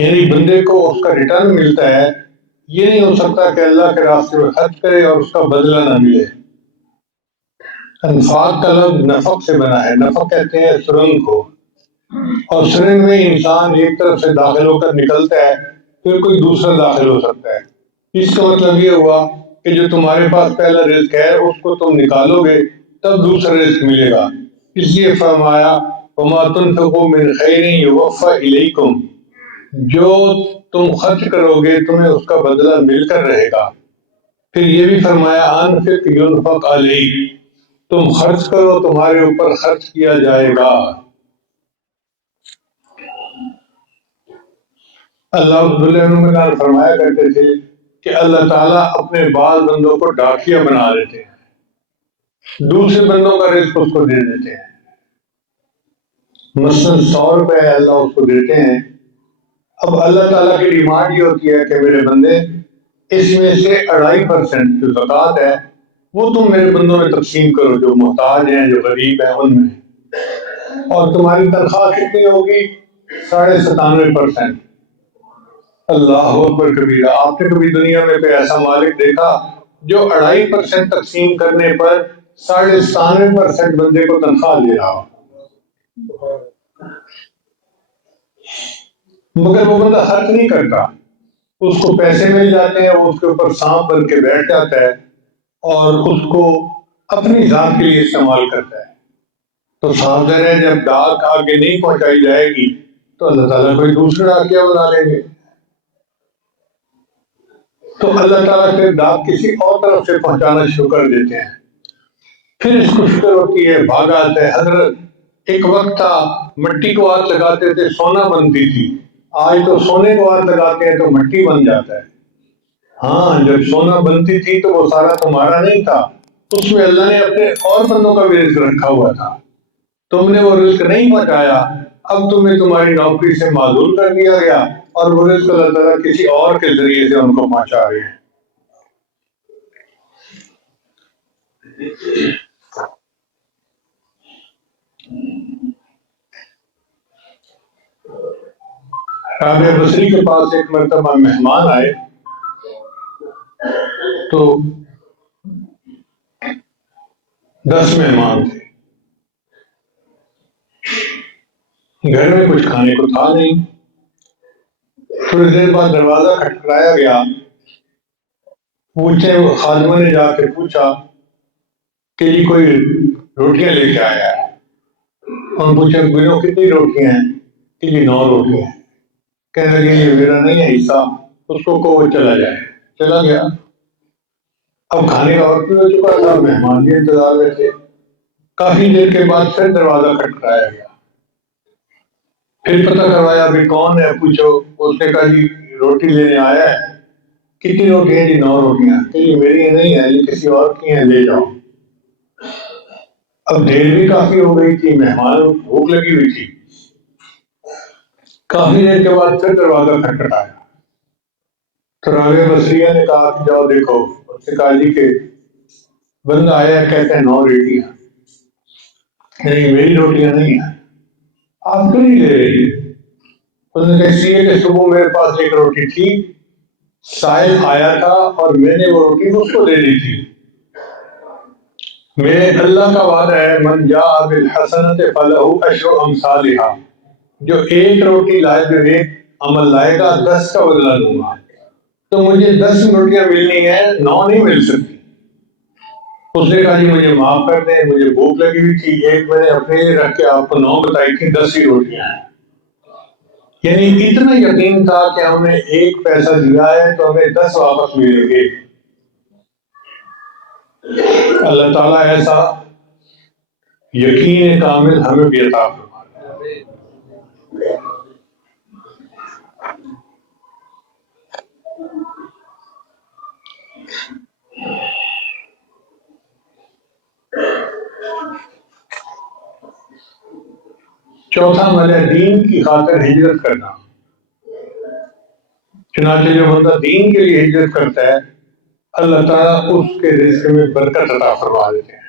یعنی بندے کو اس کا ریٹرن ملتا ہے. یہ نہیں ہو سکتا کہ اللہ کے راستے میں خرچ کرے اور اس کا بدلہ نہ ملے. انفاق کا لفظ نفق سے بنا ہے. نفق کہتے ہیں سرنگ کو، اور سرنگ میں انسان ایک طرف سے داخل ہو کر نکلتا ہے، پھر کوئی دوسرا داخل ہو سکتا ہے. اس کا مطلب یہ ہوا کہ جو تمہارے پاس پہلا رزق ہے اس کو تم نکالو گے تب دوسرا رزق ملے گا. اس لیے فرمایا وَمَا تُنْفِقُوا مِنْ خَيْرٍ يُوَفَّ إِلَيْكُمْ، جو تم خرچ کرو گے تمہیں اس کا بدلہ مل کر رہے گا. پھر یہ بھی فرمایا انفق ينفق علیک، تم خرچ کرو تمہارے اوپر خرچ کیا جائے گا. اللہ عبداللہ فرمایا کرتے تھے کہ اللہ تعالیٰ اپنے بعض بندوں کو ڈاکیا بنا دیتے ہیں، دوسرے بندوں کا رزق اس کو دے دیتے ہیں. مثلاً 100 روپے اللہ اس کو دیتے ہیں. اب اللہ تعالیٰ کی ڈیمانڈ یہ ہوتی ہے کہ میرے بندے اس میں سے 2.5% جو زکوٰۃ ہے وہ تم میرے بندوں میں تقسیم کرو، جو محتاج ہیں جو غریب ہیں ان میں. اور تمہاری تنخواہ کتنی ہوگی؟ 97.5%. اللہ اکبر کبیرہ. آپ نے کبھی دنیا میں کوئی ایسا مالک دیکھا جو 2.5% تقسیم کرنے پر 97.5% بندے کو تنخواہ دے رہا ہو؟ مگر وہ بندہ خرچ نہیں کرتا، اس کو پیسے مل جاتے ہیں، وہ اس کے اوپر سانپ بن کے بیٹھ جاتا ہے اور اس کو اپنی ذات کے لیے استعمال کرتا ہے. تو سامنے ہے جب ڈاک آگے نہیں پہنچائی جائے گی تو اللہ تعالیٰ کوئی دوسرا ڈاکیا بنا لیں گے. تو اللہ تعالیٰ پھر ڈاک کسی اور طرف سے پہنچانا شروع کر دیتے ہیں. پھر اس کو شکر ہوتی ہے، بھاگ آتا ہے. حضرت ایک وقت تھا مٹی کو ہاتھ لگاتے تھے سونا بنتی تھی، آج تو سونے کو ہاتھ لگاتے ہیں تو مٹی بن جاتا ہے. ہاں، جب سونا بنتی تھی تو وہ سارا تمہارا نہیں تھا، اس میں اللہ نے اپنے اور بندوں کا بھی رزق رکھا ہوا تھا. تم نے وہ رزق نہیں پہنچایا، اب تمہیں تمہاری نوکری سے معزول کر دیا گیا اور وہ رزق اللہ تعالیٰ کسی اور کے ذریعے سے ان کو پہنچا رہے ہیں. رابعہ بصری کے پاس ایک مرتبہ مہمان آئے تو 10 مہمان تھے. گھر میں کچھ کھانے کو تھا نہیں. تھوڑی دیر بعد دروازہ کھٹکھٹایا گیا. خادمہ نے جا کے پوچھا کہ یہ کوئی روٹیاں لے کے آیا ہے. اور پوچھا گلو کتنی روٹیاں ہیں؟ کہ یہ 9 روٹیاں ہیں. کہنے لگے یہ میرا نہیں ہے حصہ، اس کو وہ چلا جائے. چلا گیا. اب کھانے کا وقت بھی ہو چکا تھا، مہمان بھی انتظار میں تھے. کافی دیر کے بعد پھر دروازہ کھٹکھٹایا گیا. پھر پتہ کروایا بھی کون ہے پوچھو. اس نے کہا جی روٹی لینے آیا ہے. کتنی روٹی ہیں؟ جی 9 روٹیاں. کہ یہ میری نہیں ہے، یہ کسی اور کی ہیں، لے جاؤ. اب دیر بھی کافی ہو گئی تھی، مہمان بھوک لگی ہوئی تھی. کافی دیر کے بعد پھر دروازہ کھٹکھٹایا. تو رابعہ بصریہ نے کہا کہ جاؤ دیکھو. اس نے کہا جی کہ بندہ آیا کہتے ہیں 9 روٹیاں، نہیں میری روٹیاں نہیں ہیں. آپ کیوں نہیں لے رہی؟ اس نے کہا اس لیے کہ صبح میرے پاس ایک روٹی تھی، سائل آیا تھا اور میں نے وہ روٹی اس کو دے دی تھی. میرے اللہ کا وعدہ ہے من جاء بالحسنۃ فلہ عشر امثالھا، جو ایک روٹی لائے جو ایک عمل لائے گا 10 کا بدلہ دوں گا. تو مجھے 10 روٹیاں ملنی ہیں، 9 نہیں مل سکتی. اس نے کہا جی مجھے معاف کر دیں، مجھے بھوک لگی ہوئی تھی، ایک میں نے اپنے لیے رکھ کے آپ کو 9 بتائی تھی، 10 ہی روٹیاں ہیں. یعنی اتنا یقین تھا کہ ہم نے 1 پیسہ دیا ہے تو ہمیں 10 واپس ملیں گے. اللہ تعالیٰ ایسا یقین کامل ہمیں بھی عطا فرمائے. چوتھا عمل ہے دین کی خاطر ہجرت کرنا. چنانچہ جو بندہ دین کے لیے ہجرت کرتا ہے اللہ تعالیٰ اس کے رزق میں برکت عطا فرما دیتے ہیں.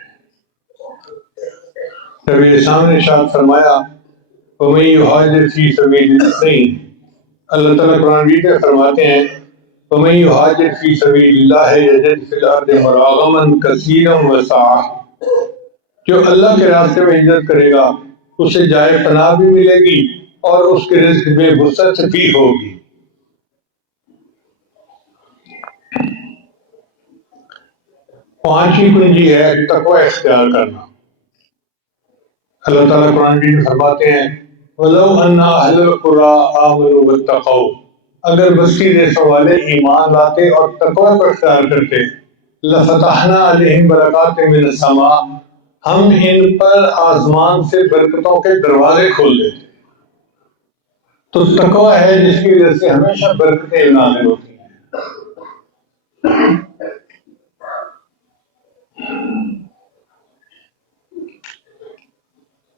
نبی اسلام نے ارشاد فرمایا وَمَن يُهَاجِرْ فِي سَبِيلِ اللَّهِ، اللہ تعالیٰ قرآن مجید میں فرماتے ہیں وَمَن يُهَاجِرْ فِي سَبِيلِ اللَّهِ يَجِدْ فِي الْأَرْضِ مُرَاغَمًا كَثِيرًا وَسَعَةً، جو اللہ کے راستے میں ہجرت کرے گا اسے جائے پناہ بھی ملے گی اور اس کے رزق میں وسعت بھی ہوگی۔ پانچویں کنجی ہے تقوی اختیار کرنا۔ اللہ تعالیٰ قرآن مجید میں فرماتے ہیں وَلَوْ أَنَّ أَهْلَ الْقُرَىٰ آمَنُوا وَاتَّقَوْا، اگر بستی دیسوں والے ایمان لاتے اور تقوی کو اختیار کرتے لَفَتَحْنَا عَلَيْهِمْ بَرَكَاتٍ مِّنَ السَّمَاءِ، ہم ان پر آسمان سے برکتوں کے دروازے کھول دیتے۔ تو تقوی ہے جس کی وجہ سے ہمیشہ برکتیں نازل ہوتی ہیں۔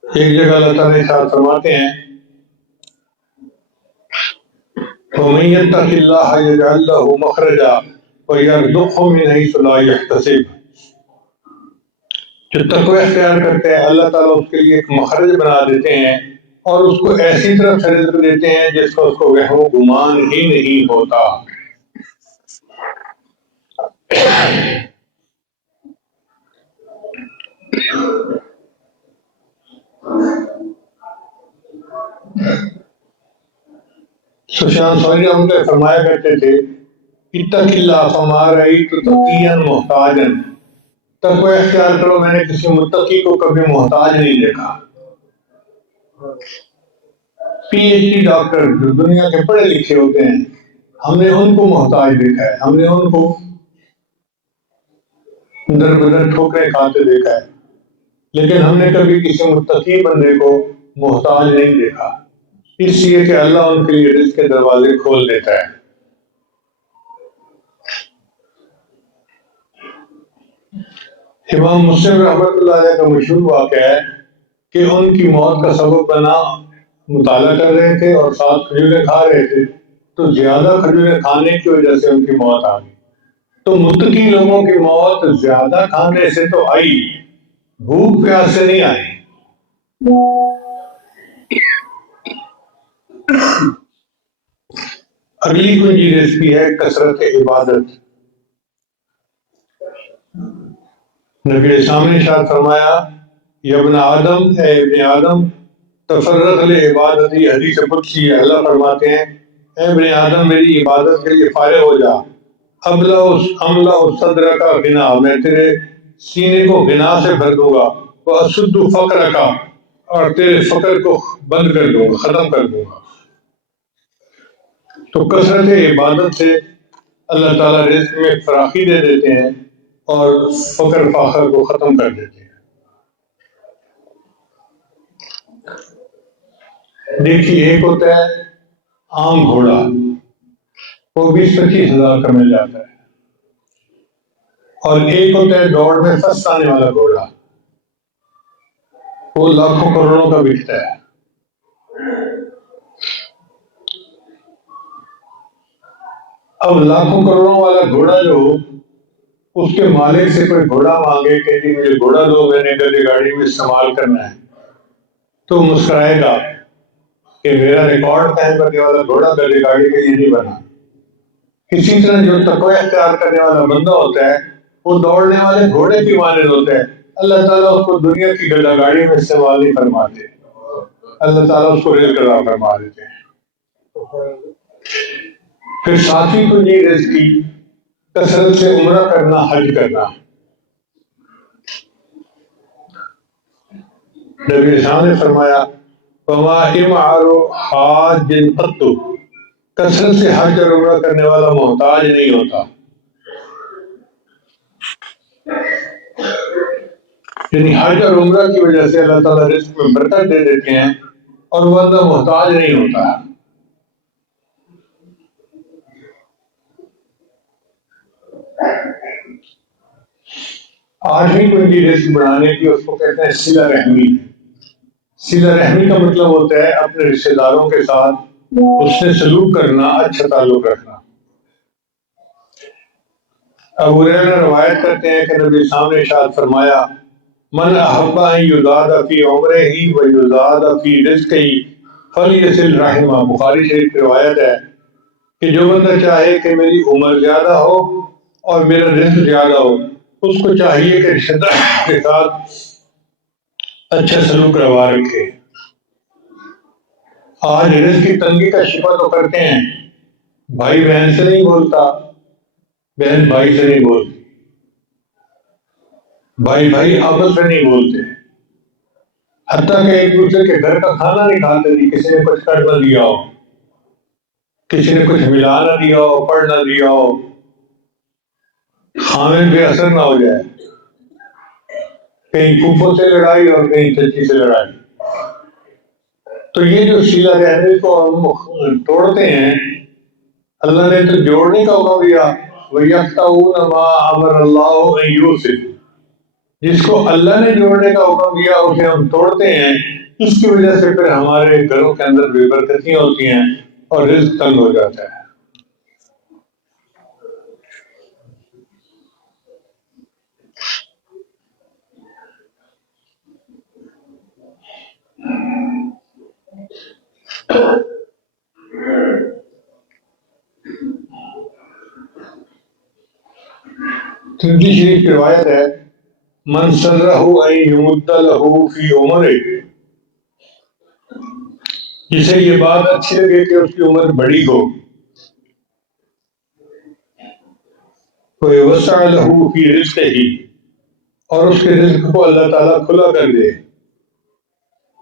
ایک جگہ اللہ تعالیٰ ارشاد فرماتے ہیں وَمَن يَتَّقِ اللَّهَ يَجْعَل لَّهُ مَخْرَجًا وَيَرْزُقْهُ مِنْ حَيْثُ لَا يَحْتَسِبُ، جو تقوی اختیار کرتے ہیں اللہ تعالیٰ اس کے لیے ایک مخرج بنا دیتے ہیں اور اس کو ایسی طرف سے رزق دیتے ہیں جس کا اس کو وہم و گمان ہی نہیں ہوتا۔ سفیان ثوری رحمۃ اللہ فرمایا کرتے تھے اتق اللہ فما رأیت تقیا محتاجا، تقوی اختیار کرو میں نے کسی متقی کو کبھی محتاج نہیں دیکھا۔ پی ایچ ڈی ڈاکٹر جو دنیا کے پڑھے لکھے ہوتے ہیں ہم نے ان کو محتاج دیکھا ہے، ہم نے ان کو در بدر ٹھوکریں کھاتے دیکھا ہے، لیکن ہم نے کبھی کسی متقی بندے کو محتاج نہیں دیکھا، اس لیے کہ اللہ ان کے لیے رزق کے دروازے کھول دیتا ہے۔ امام مسلم رحمۃ اللہ علیہ کا مشہور واقعہ ہے کہ ان کی موت کا سبب بنا مطالعہ کر رہے تھے اور ساتھ کھجوریں کھا رہے تھے، تو زیادہ کھجوریں کھانے کی وجہ سے ان کی موت آ گئی۔ تو متقی لوگوں کی موت زیادہ کھانے سے تو آئی، بھوک پیاس سے نہیں آئی۔ اگلی کنجی ریسپی ہے کثرت عبادت۔ نبی اسلام نے ارشاد فرمایا یا ابن آدم، اے ابن آدم تفرغ لعبادتی، حدیث قدسی اللہ فرماتے ہیں اے ابن آدم میری عبادت کے لیے فارغ ہو جا، املا صدر کا غنا، میں تیرے سینے کو غنا سے بھر دوں گا، واسد فقر کا، اور تیرے فقر کو بند کر دوں گا، ختم کر دوں گا۔ تو کثرت عبادت سے اللہ تعالیٰ رزق میں فراخی دے دیتے ہیں اور فقر فاخر کو ختم کر دیتے ہیں۔ دیکھیے ایک ہوتا ہے عام گھوڑا، وہ 20-25 ہزار کا مل جاتا ہے، اور ایک ہوتا ہے دوڑ میں فرسٹ آنے والا گھوڑا، وہ لاکھوں کروڑوں کا بکتا ہے۔ اب لاکھوں کروڑوں والا گھوڑا جو اس کے مالک سے کوئی گھوڑا مانگے کہ جی مجھے گھوڑا دو، میں نے گدے گاڑی میں استعمال کرنا ہے، تو مسکرائے گا کہ میرا ریکارڈ قائم کرنے والا گھوڑا گدے گاڑی کے لیے نہیں بنا۔ اسی طرح جو تقوی اختیار کرنے والا بندہ ہوتا ہے وہ دوڑنے والے گھوڑے کی مانند ہوتا ہے، اللہ تعالیٰ اس کو دنیا کی گدا گاڑی میں استعمال نہیں فرماتے، اللہ تعالیٰ اس کو رزق عطا فرما دیتے ہیں۔ پھر ساتویں کنجی رزق کی کثرت سے عمرہ کرنا، حج کرنا۔ نبی اسلام نے فرمایا وما امعر حاج قط، کثرت سے حج اور عمرہ کرنے والا محتاج نہیں ہوتا، یعنی حج اور عمرہ کی وجہ سے اللہ تعالیٰ رزق میں برکت دے دیتے ہیں اور بندہ محتاج نہیں ہوتا۔ آٹھویں کنجی رزق بڑھانے کی اس کو کہتے ہیں صلہ رحمی۔ صلہ رحمی کا مطلب ہوتا ہے اپنے رشتہ داروں کے ساتھ اس سے سلوک کرنا، اچھا تعلق رکھنا۔ ابو ہریرہ روایت کرتے ہیں کہ نبی صاحب نے ارشاد فرمایا من احب ان یزاد فی عمرہ ویزاد فی رزقہ فلیصل رحمہ، بخاری شریف کی روایت ہے کہ جو بندہ چاہے کہ میری عمر زیادہ ہو اور میرا رزق زیادہ ہو، اس کو چاہیے کہ رشتہ دار کے ساتھ اچھا سلوک روا رکھے۔ آج رزق کی تنگی کا شکوہ تو کرتے ہیں، بھائی بہن سے نہیں بولتا، بہن بھائی سے نہیں بولتی، بھائی بھائی آپس میں نہیں بولتے، حتیٰ کہ ایک دوسرے کے گھر کا کھانا نہیں کھاتے تھے، کسی نے کچھ کر نہ دیا ہو، کسی نے کچھ ملا نہ دیا ہو، پڑھ نہ دیا ہو، کھانے بے اثر نہ ہو جائے، کہیں پھوپھو سے لڑائی اور کہیں چچی سے لڑائی۔ تو یہ جو صلہ رحمی کو ہم توڑتے ہیں، اللہ نے تو جوڑنے کا حکم دیا، وَيَقْطَعُونَ مَا أَمَرَ اللَّهُ أَن يُوصِلَ، جس کو اللہ نے جوڑنے کا حکم دیا اسے ہم توڑتے ہیں، اس کی وجہ سے پھر ہمارے گھروں کے اندر بے برکتیاں ہوتی ہیں اور رزق تنگ ہو جاتا ہے۔ ترمذی شریف کی روایت ہے، من سرہ ان یمد لہ فی عمرہ، جسے یہ بات اچھی لگے کہ اس کی عمر بڑی ہو، ویوسع لہ فی رزقہ، اور اس کے رزق کو اللہ تعالیٰ کھلا کر دے،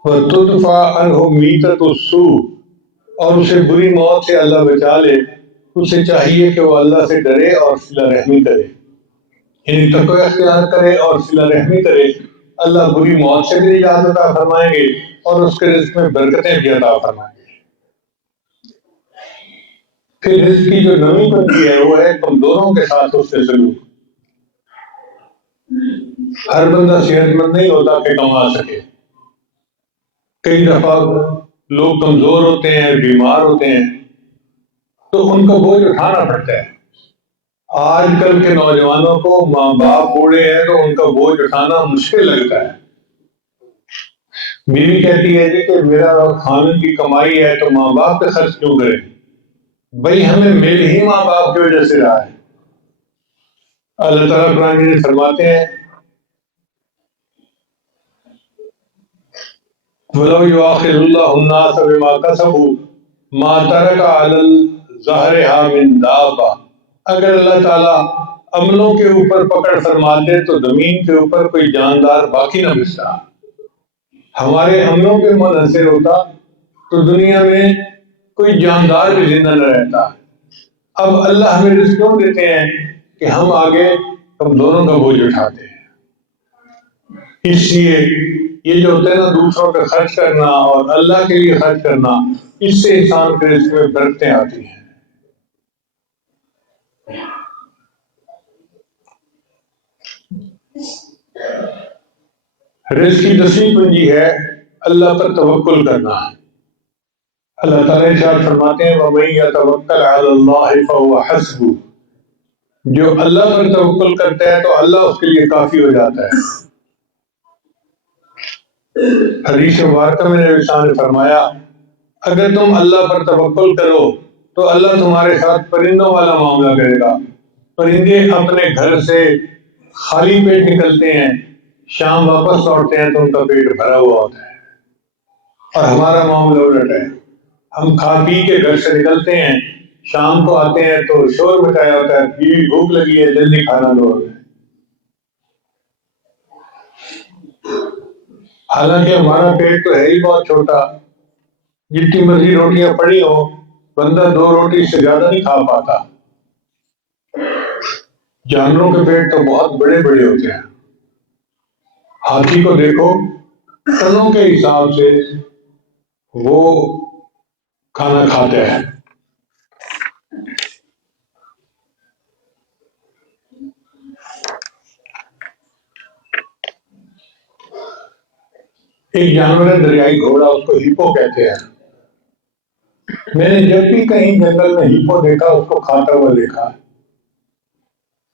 وتدفع عنہ میتۃ السوء، اور اسے بری موت سے اللہ بچا لے، اسے چاہیے کہ وہ اللہ سے ڈرے اور صلہ رحمی کرے، یعنی تقوی اختیار کرے اور صلہ رحمی کرے، اللہ بری موت سے بھی نجات عطا فرمائیں گے اور اس کے رزق میں برکتیں بھی عطا فرمائیں گے۔ پھر رزق کی جو نویں پنجی ہے وہ ہے کمزوروں کے ساتھ اس سے سلوک۔ ہر بندہ صحت مند نہیں ہوتا کہ کما سکے، کئی دفعہ لوگ کمزور ہوتے ہیں، بیمار ہوتے ہیں، تو ان کا بوجھ اٹھانا پڑتا ہے۔ آج کل کے نوجوانوں کو ماں باپ بوڑھے ہیں تو ان کا بوجھ اٹھانا مشکل لگتا ہے۔ بیوی کہتی ہے جی کہ میرا خاوند کی کمائی ہے تو ماں باپ پہ خرچ کیوں کرے؟ بھائی ہمیں مل ہی ماں باپ کی وجہ سے رہا ہے۔ اللہ تعالیٰ قرآن میں فرماتے ہیں، وَلَوْ يُؤَاخِذُ اللَّهُ النَّاسَ بِمَا كَسَبُوا مَا تَرَكَ عَلَى ظَهْرِهَا مِن دَابَّةٍ، اگر اللہ تعالیٰ عملوں کے اوپر پکڑ فرماتے تو زمین کے اوپر کوئی جاندار باقی نہ بچتا۔ ہمارے عملوں کے منحصر ہوتا تو دنیا میں کوئی جاندار بھی زندہ نہ رہتا۔ اب اللہ ہمیں رزق کیوں دیتے ہیں کہ ہم آگے کمزوروں کا بوجھ اٹھاتے ہیں۔ اس لیے یہ جو ہوتا ہے نا دوسروں پہ خرچ کرنا اور اللہ کے لیے خرچ کرنا، اس سے انسان کے رزق میں برکتیں آتی ہیں۔ رزق کی 10ویں پنجی ہے اللہ پر توکل کرنا۔ اللہ تعالیٰ ارشاد فرماتے ہیں، وَمَن يَتَوَکَّلْ عَلَى اللَّهِ فَهُوَ حَسْبُهُ، جو اللہ پر توکل کرتا ہے تو اللہ اس کے لیے کافی ہو جاتا ہے۔ حدیث مبارکہ میں نبی صلی اللہ علیہ وسلم نے فرمایا، اگر تم اللہ پر توکل کرو تو اللہ تمہارے ساتھ پرندوں والا معاملہ کرے گا۔ پرندے اپنے گھر سے خالی پیٹ نکلتے ہیں، شام واپس لوٹتے ہیں تو ان کا پیٹ بھرا ہوا ہوتا ہے، اور ہمارا معاملہ الٹ ہے۔ ہم کھا پی کے گھر سے نکلتے ہیں، شام کو آتے ہیں تو شور مچایا ہوتا ہے، بیوی بھوک لگی ہے جلدی کھانا دو۔ حالانکہ ہمارا پیٹ تو ہے ہی بہت چھوٹا، جتنی مرضی روٹیاں پڑی ہو بندہ 2 روٹی سے زیادہ نہیں کھا پاتا۔ جانوروں کے پیٹ تو بہت بڑے بڑے ہوتے ہیں، ہاتھی کو دیکھو ٹنوں کے حساب سے وہ کھانا کھاتا ہے۔ ایک جانور ہے دریائی گھوڑا، اس کو ہپو کہتے ہیں۔ میں نے جب بھی کہیں جنگل میں ہپو دیکھا اس کو کھاتا ہوا دیکھا،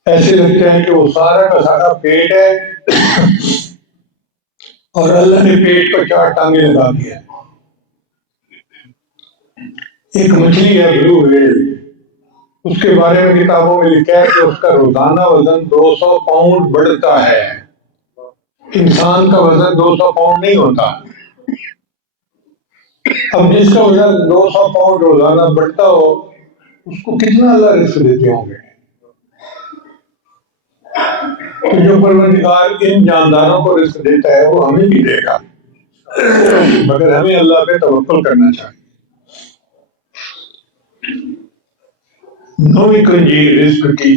ایسے لگتا ہے کہ وہ سارا کا سارا پیٹ ہے اور اللہ نے پیٹ پر 4 ٹانگیں لگا دی ہیں۔ ایک مچھلی ہے بلو ویل، اس کے بارے میں کتابوں میں لکھا ہے کہ اس کا روزانہ وزن 200 پاؤنڈ بڑھتا ہے۔ انسان کا وزن 200 پاؤنڈ نہیں ہوتا۔ اب جس کا وزن 200 پاؤنڈ روزانہ بڑھتا ہو، اس کو کتنا اللہ رزق دیتے ہوں گے؟ تو جو پروردگار ان جانداروں کو رزق دیتا ہے وہ ہمیں بھی دے گا، مگر ہمیں اللہ پہ توکل کرنا چاہیے۔ نویں کنجی رزق کی،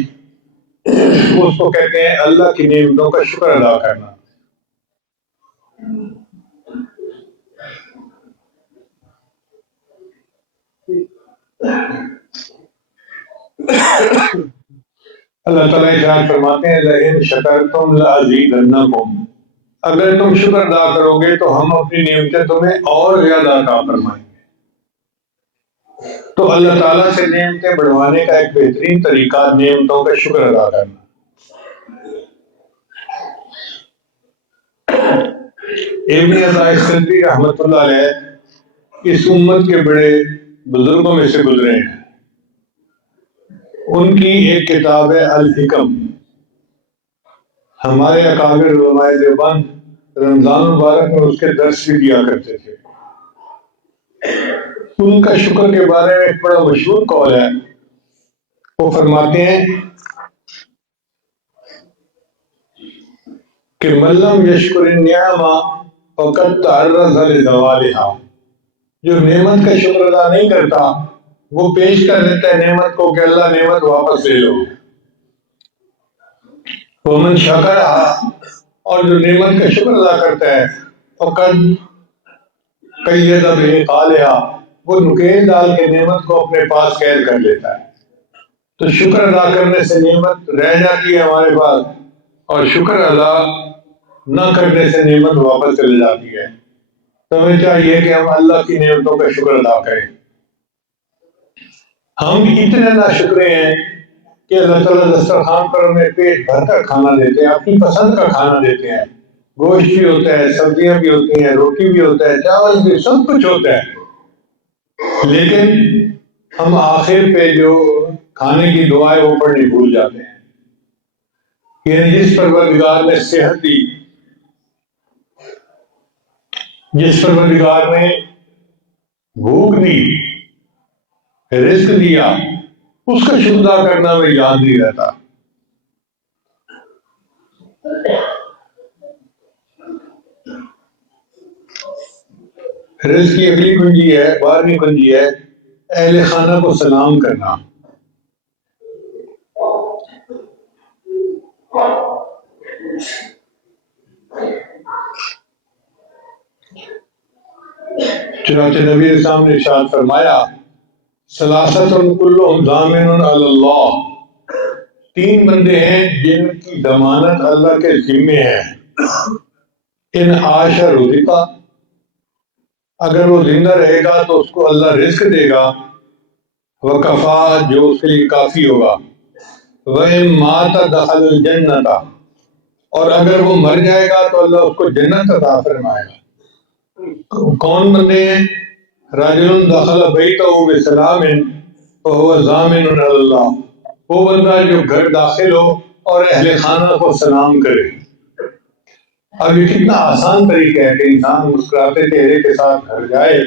اس کو کہتے ہیں اللہ کی نعمتوں کا شکر ادا کرنا۔ اللہ تعالیٰ ارشاد فرماتے ہیں لئن شکرتم لأزیدنکم، اگر تم شکر ادا کرو گے تو ہم اپنی نعمتیں تمہیں اور زیادہ عطا فرمائیں گے۔ تو اللہ تعالیٰ سے نعمتیں بڑھوانے کا ایک بہترین طریقہ نعمتوں کا شکر ادا کرنا۔ ابن عطاء اسکندری رحمۃ اللہ علیہ اس امت کے بڑے بزرگوں میں سے گزرے ہیں۔ ان کی ایک کتاب ہے الحکم۔ ہمارے اکابر علماء دیوبند رمضان مبارک میں اس کے درس بھی دیا کرتے تھے۔ ان کا شکر کے بارے میں ایک بڑا مشہور قول ہے۔ وہ فرماتے ہیں کہ من لم یشکر النعمہ فقد تعرض لزوالها، جو نعمت کا شکر ادا نہیں کرتا وہ پیش کر دیتا ہے نعمت کو کہ اللہ نعمت واپس لے لو۔ ومن شکرها، اور جو نعمت کا شکر ادا کرتا ہے فقد قید بإقالها، وہ نکیل ڈال کے نعمت کو اپنے پاس قید کر لیتا ہے۔ تو شکر ادا کرنے سے نعمت رہ جاتی ہے ہمارے پاس، اور شکر ادا نہ کرنے سے نعمت واپس چلی جاتی ہے۔ تو ہمیں چاہیے کہ ہم اللہ کی نعمتوں کا شکر ادا کریں۔ ہم اتنے ناشکرے ہیں کہ اللہ تعالیٰ دسترخوان پر ہمیں پیٹ بھر کر کھانا دیتے ہیں، اپنی پسند کا کھانا دیتے ہیں۔ گوشت بھی ہوتا ہے، سبزیاں بھی ہوتی ہیں، روٹی بھی ہوتا ہے، چاول بھی، سب کچھ ہوتا ہے، لیکن ہم آخر پہ جو کھانے کی دعا ہے وہ پڑھنی بھول جاتے ہیں۔ یعنی جس پروردگار نے صحت دی، جس پروردگار نے بھوک دی، رزق دیا، اس کا شکر ادا کرنا ہمیں یاد نہیں رہتا۔ رزق کی اگلی کنجی ہے، 12ویں کنجی ہے اہل خانہ کو سلام کرنا۔ چنانچہ نبی اسلام نے ارشاد فرمایا ثلاثۃ کلہم ضامن علی اللہ، 3 بندے ہیں جن کی ضمانت اللہ کے ذمے ہے۔ ان عاش رزق، اگر وہ زندہ رہے گا تو اس کو اللہ رزق دے گا، وکفا، جو اس کے لیے کافی ہوگا، وَإِن مَاتَ دَخَلَ الْجَنَّةَ، اور اگر وہ مر جائے گا تو اللہ اس کو جنت عطا فرمائے گا۔ کون بندے ہیں؟ رجل دخل بیتہ بسلام فهو ضامن علی اللہ، وہ بندہ جو گھر داخل ہو اور اہل خانہ کو سلام کرے۔ اب یہ کتنا آسان طریقہ ہے کہ انسان مسکراتے چہرے کے ساتھ گھر جائے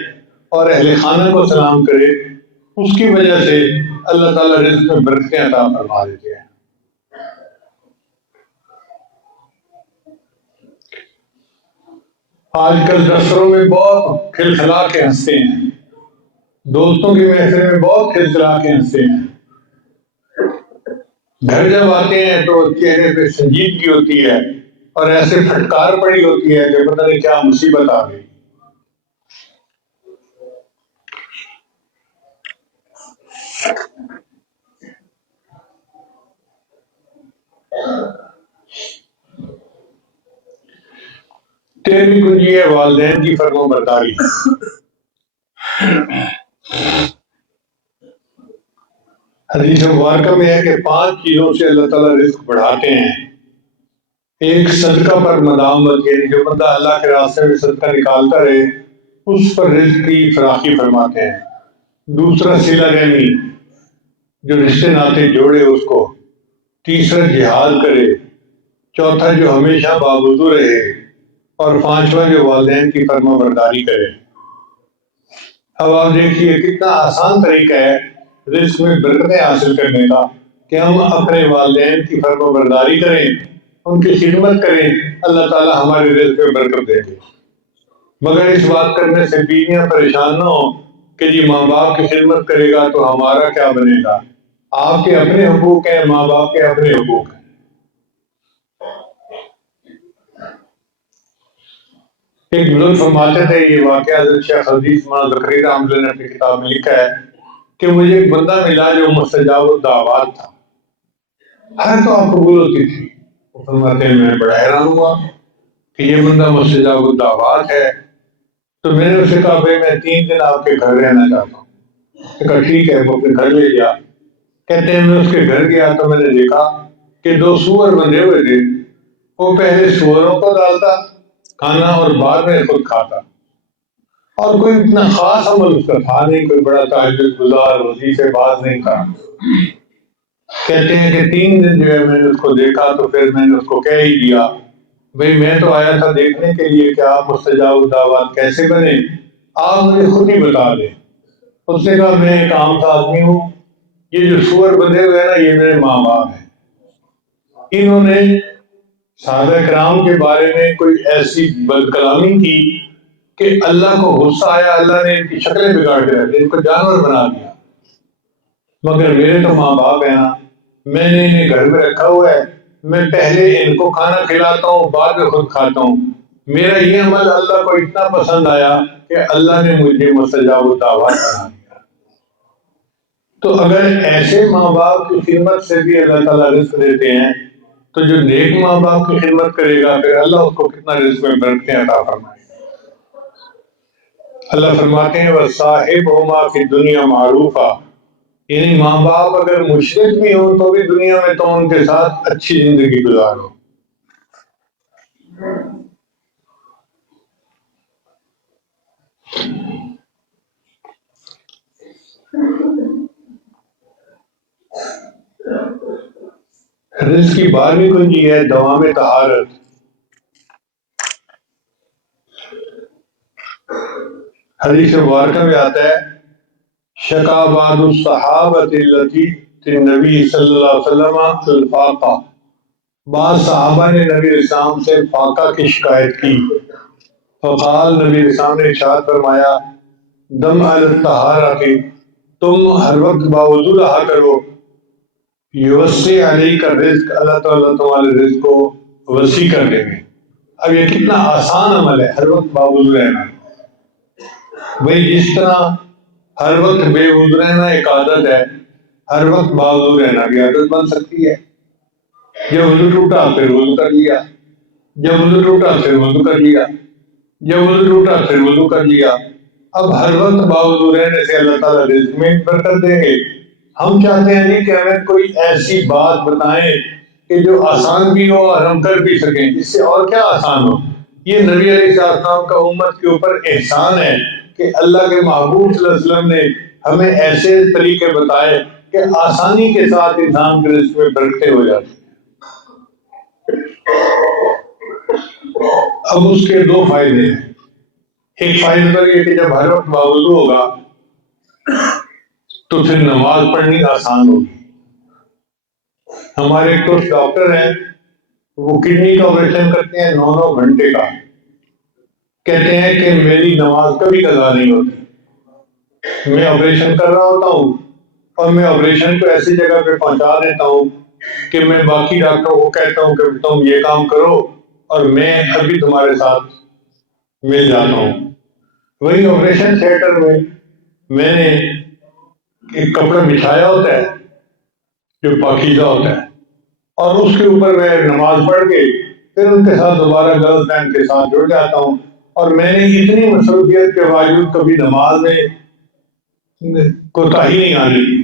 اور اہل خانہ کو سلام کرے، اس کی وجہ سے اللہ تعالیٰ رزق میں برکتیں عطا فرما دیتے ہیں۔ آج کل دفتروں میں بہت کھلکھلا کے ہنستے ہیں، دوستوں کی محفل میں بہت کھلکھلا کے ہنستے ہیں، گھر جب آتے ہیں تو چہرے پہ سنجیدگی ہوتی ہے اور ایسے پھٹکار پڑی ہوتی ہے کہ پتہ نہیں کیا مصیبت آ گئی۔ تیرہویں کنجی ہے والدین کی فرما برداری۔ حدیث مبارکہ میں ہے کہ 5 چیزوں سے اللہ تعالیٰ رزق بڑھاتے ہیں۔ ایک صدقہ پر مداومت، یعنی جو بندہ اللہ کے راستے میں صدقہ نکالتا رہے اس پر رزق کی فراخی فرماتے ہیں۔ دوسرا صلہ رحمی جو رشتے ناطے جوڑے اس کو، تیسرا جہاد کرے، چوتھا جو ہمیشہ بابوضو رہے، اور پانچواں جو والدین کی فرما برداری کرے۔ اب آپ دیکھیے کتنا آسان طریقہ ہے رزق میں برکتیں حاصل کرنے کا کہ ہم اپنے والدین کی فرما برداری کریں، ان کی خدمت کریں، اللہ تعالیٰ ہمارے رزق میں برکت دے گے۔ مگر اس بات کرنے سے بیویاں پریشان نہ ہو کہ جی ماں باپ کی خدمت کرے گا تو ہمارا کیا بنے گا۔ آپ کے اپنے حقوق ہیں، ماں باپ کے اپنے حقوق ہیں۔ ایک بزرگ فرماتے تھے، یہ واقعہ حضرت شیخ حدیث مولانا زکریا رحمۃ اللہ نے اپنی کتاب میں لکھا ہے کہ مجھے ایک بندہ ملا جو مستجاب الدعوات تھا، ہر دعا قبول ہوتی تھی۔ وہ فرماتے ہیں میں بڑا حیران ہوا کہ یہ بندہ مستجاب الدعوات ہے، تو میں نے اسے کہا بھائی میں 3 دن آپ کے گھر رہنا چاہتا ہوں۔ میں کہا ٹھیک ہے، وہ اپنے گھر لے گیا۔ کہتے ہیں میں اس کے گھر گیا تو میں نے دیکھا کہ 2 سور بندھے ہوئے تھے، وہ پہلے سوروں کو ڈالتا کھانا اور بعد میں خود کھاتا، اور کوئی اتنا خاص عمل اس کا تھا نہیں، کوئی بڑا تہجد گزار وظیفے باز نہیں تھا۔ کہتے ہیں کہ 3 دن جو ہے میں نے اس کو دیکھا تو پھر میں نے اس کو کہہ ہی دیا بھئی میں تو آیا تھا دیکھنے کے لیے کہ آپ مستجاب الدعوات کیسے بنے، آپ مجھے خود ہی بتا دیں۔ اس نے کہا میں ایک عام سا آدمی ہوں، یہ جو سور بندھے ہوئے ہیں نا یہ میرے ماں باپ ہیں۔ انہوں نے صحابہ کرام کے بارے میں کوئی ایسی بد کلامی کی کہ اللہ کو غصہ آیا، اللہ نے ان کی شکلیں بگاڑ کے رکھ دی، ان کو جانور بنا دیا۔ مگر میرے تو ماں باپ ہیں نا، میں نے انہیں گھر میں رکھا ہوا ہے، میں پہلے ان کو کھانا کھلاتا ہوں بعد میں خود کھاتا ہوں۔ میرا یہ عمل اللہ کو اتنا پسند آیا کہ اللہ نے مجھے مستجاب الدعوات بنا دیا۔ تو اگر ایسے ماں باپ کی خدمت سے بھی اللہ تعالیٰ رزق دیتے ہیں تو جو نیک ماں باپ کی خدمت کرے گا پھر اللہ اس کو کتنا رزق میں برکتیں عطا فرمائے گا۔ اللہ فرماتے ہیں وَصَاحِبْهُمَا فِي الدُّنْيَا مَعْرُوفًا، یعنی ماں باپ اگر مشرک بھی ہوں تو بھی دنیا میں تو ان کے ساتھ اچھی زندگی گزارو۔ رزق کی 12ویں کنجی ہے دوام طہارت۔ حدیث مبارکہ میں آتا ہے شکا بعض الصحابۃ التی النبی صلی اللہ علیہ وسلم الفاقہ، بعض صحابہ نے نبی علیہ السلام سے فاقہ کی شکایت کی، فقال نبی علیہ السلام نے ارشاد فرمایا دم علی الطہارۃ، تم ہر وقت باوضو رہا کرو، یوسع علیک الرزق، اللہ تعالیٰ تمہارے رزق کو وسیع کر دیں گے۔ اب یہ کتنا آسان عمل ہے ہر وقت باوضو رہنا۔ بھئی جس طرح ہر وقت بے وضو رہنا ایک عادت ہے، ہر وقت باوضو رہنا بھی عادت بن سکتی ہے۔ جب وضو ٹوٹا پھر وضو کر لیا، جب وضو ٹوٹا پھر وضو کر لیا، جب وضو ٹوٹا پھر وضو کر لیا۔ اب ہر وقت باوضو رہنے سے اللہ تعالیٰ رزق میں برکت دیں گے۔ ہم چاہتے ہیں جی کہ ہمیں کوئی ایسی بات بتائیں کہ جو آسان بھی ہو اور ہم کر بھی سکیں، اس سے اور کیا آسان ہو۔ یہ نبی علیہ السلام کا امت کے اوپر احسان ہے کہ اللہ کے محبوب صلی اللہ علیہ وسلم نے ہمیں ایسے طریقے بتائے کہ آسانی کے ساتھ انسان کے رزق میں برکتیں ہو جاتی ہیں۔ اب اس کے 2 فائدے ہیں۔ ایک فائدہ تو یہ کہ جب ہر وقت باوضو ہوگا تو پھر نماز پڑھنی آسان ہوگی۔ ہمارے کچھ ڈاکٹر ہیں وہ کڈنی کا آپریشن کرتے ہیں 9 گھنٹے کا، کہتے ہیں کہ میری نماز کبھی قضا نہیں ہوتی۔ میں آپریشن کر رہا ہوتا ہوں اور میں آپریشن کو ایسی جگہ پہ پہنچا دیتا ہوں کہ میں باقی ڈاکٹروں کو کہتا ہوں کہ تم یہ کام کرو اور میں ابھی تمہارے ساتھ مل جاتا ہوں۔ وہی آپریشن تھیٹر میں نے ایک کپڑا بچھایا ہوتا ہے جو پاکیزہ ہوتا ہے، اور اس کے اوپر میں نماز پڑھ کے پھر ان کے ساتھ دوبارہ گرل فرینڈ کے ساتھ جڑ جاتا ہوں، اور میں نے اتنی مصروفیت کے باوجود کبھی نماز میں کوتاہی نہیں آنے دی۔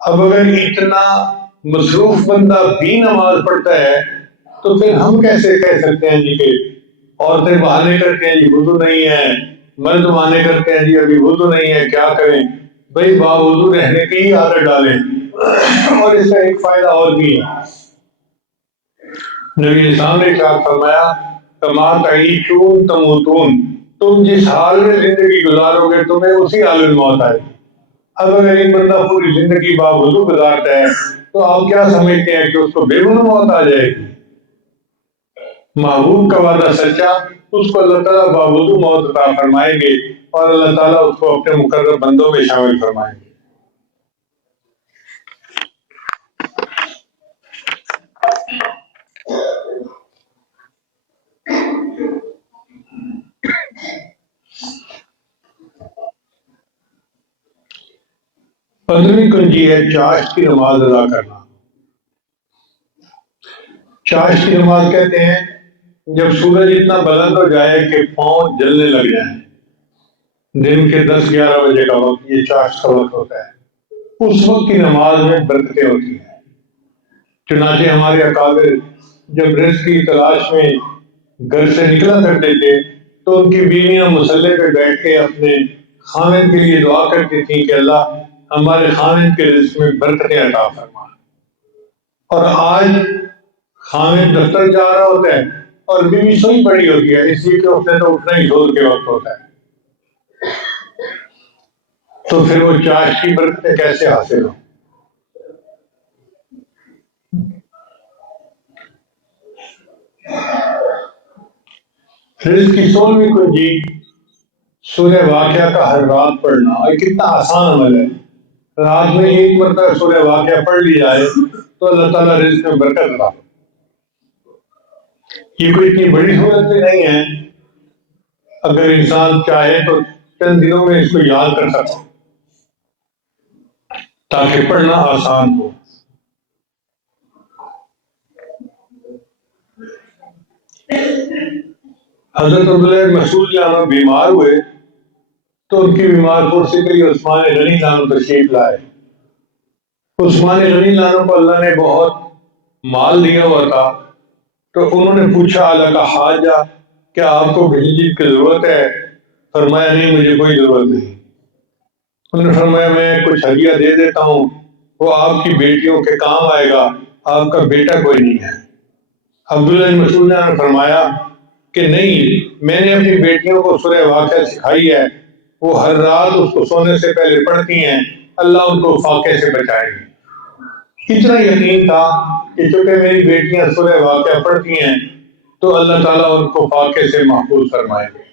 اب اگر اتنا مصروف بندہ بھی نماز پڑھتا ہے تو پھر ہم کیسے کہہ سکتے ہیں جی کہ عورتیں بہانے کرتے ہیں جی وضو نہیں ہے، مرد بہانے کرتے ہیں جی ابھی وضو نہیں ہے کیا کریں۔ بھائی باوضو رہنے کی ہی عادت ڈالیں۔ اور اس کا ایک فائدہ اور بھی ہے، نبی اسلام نے ارشاد فرمایا کما تعیشون تموتون، تم جس حال میں زندگی گزارو گے تمہیں اسی حال میں موت آئے گی۔ اب اگر ایک بندہ پوری زندگی باوضو گزارتا ہے تو آپ کیا سمجھتے ہیں کہ اس کو بے گناہ موت آ جائے گی؟ محبوب کا وعدہ سچا، اس کو اللہ تعالیٰ باوضو موت عطا فرمائیں گے اور اللہ تعالیٰ اس کو اپنے مقرر بندوں میں شامل فرمائیں گے۔ پندرہویں کنجی ہے چاشت کی نماز ادا کرنا۔ چاشت کی نماز کہتے ہیں جب سورج اتنا بلند ہو جائے کہ پاؤں جلنے لگ جائیں، دن کے 10-11 بجے کا وقت، یہ چاشت کا وقت ہوتا ہے، اس وقت کی نماز میں برکتیں ہوتی ہیں۔ چنانچہ ہمارے اکابر جب رزق کی تلاش میں گھر سے نکلا کرتے تھے تو ان کی بیویاں مصلے پہ بیٹھ کے اپنے خاوند کے لیے دعا کرتی تھیں کہ اللہ ہمارے خاوند کے رزق میں برکتیں عطا فرما۔ اور آج خاوند دفتر جا رہا ہوتا ہے اور بیوی سوئی پڑی ہوتی ہے، اس لیے کہ اس نے تو اٹھنا ہی زور کے وقت ہوتا ہے، تو پھر وہ چاشت کی برکتیں کیسے حاصل ہوں؟ رزق کی 16ویں کنجی سورہ واقعہ کا ہر رات پڑھنا۔ اور کتنا آسان عمل ہے، رات میں ایک مرتبہ سورہ واقعہ پڑھ لی جائے تو اللہ تعالیٰ رزق میں برکت ڈالے۔ یہ کوئی اتنی بڑی صورت بھی نہیں ہے، اگر انسان چاہے تو چند دنوں میں اس کو یاد کر سکتا تاکہ پڑھنا آسان ہو۔ حضرت عبداللہ بن مسعود جانا بیمار ہوئے تو ان کی بیمار پرسی کے لیے عثمان غنی لانو تشریف لائے۔ عثمان غنی لانو کو اللہ نے بہت مال دیا ہوا تھا، تو انہوں نے پوچھا اللہ کا حاجہ کیا آپ کو کسی چیز کی ضرورت ہے؟ فرمایا نہیں مجھے کوئی ضرورت نہیں۔ انہوں نے فرمایا میں کچھ ہدیہ دے دیتا ہوں، وہ آپ کی بیٹیوں کے کام آئے گا، آپ کا بیٹا کوئی نہیں ہے۔ عبداللہ بن مسعود نے فرمایا کہ نہیں، میں نے اپنی بیٹیوں کو سورہ واقعہ سکھائی ہے، وہ ہر رات اس کو سونے سے پہلے پڑھتی ہیں، اللہ ان کو فاقے سے بچائے گی۔ اتنا یقین تھا کہ چونکہ میری بیٹیاں سورہ واقعہ پڑھتی ہیں تو اللہ تعالیٰ ان کو فاقے سے محفوظ فرمائے گے۔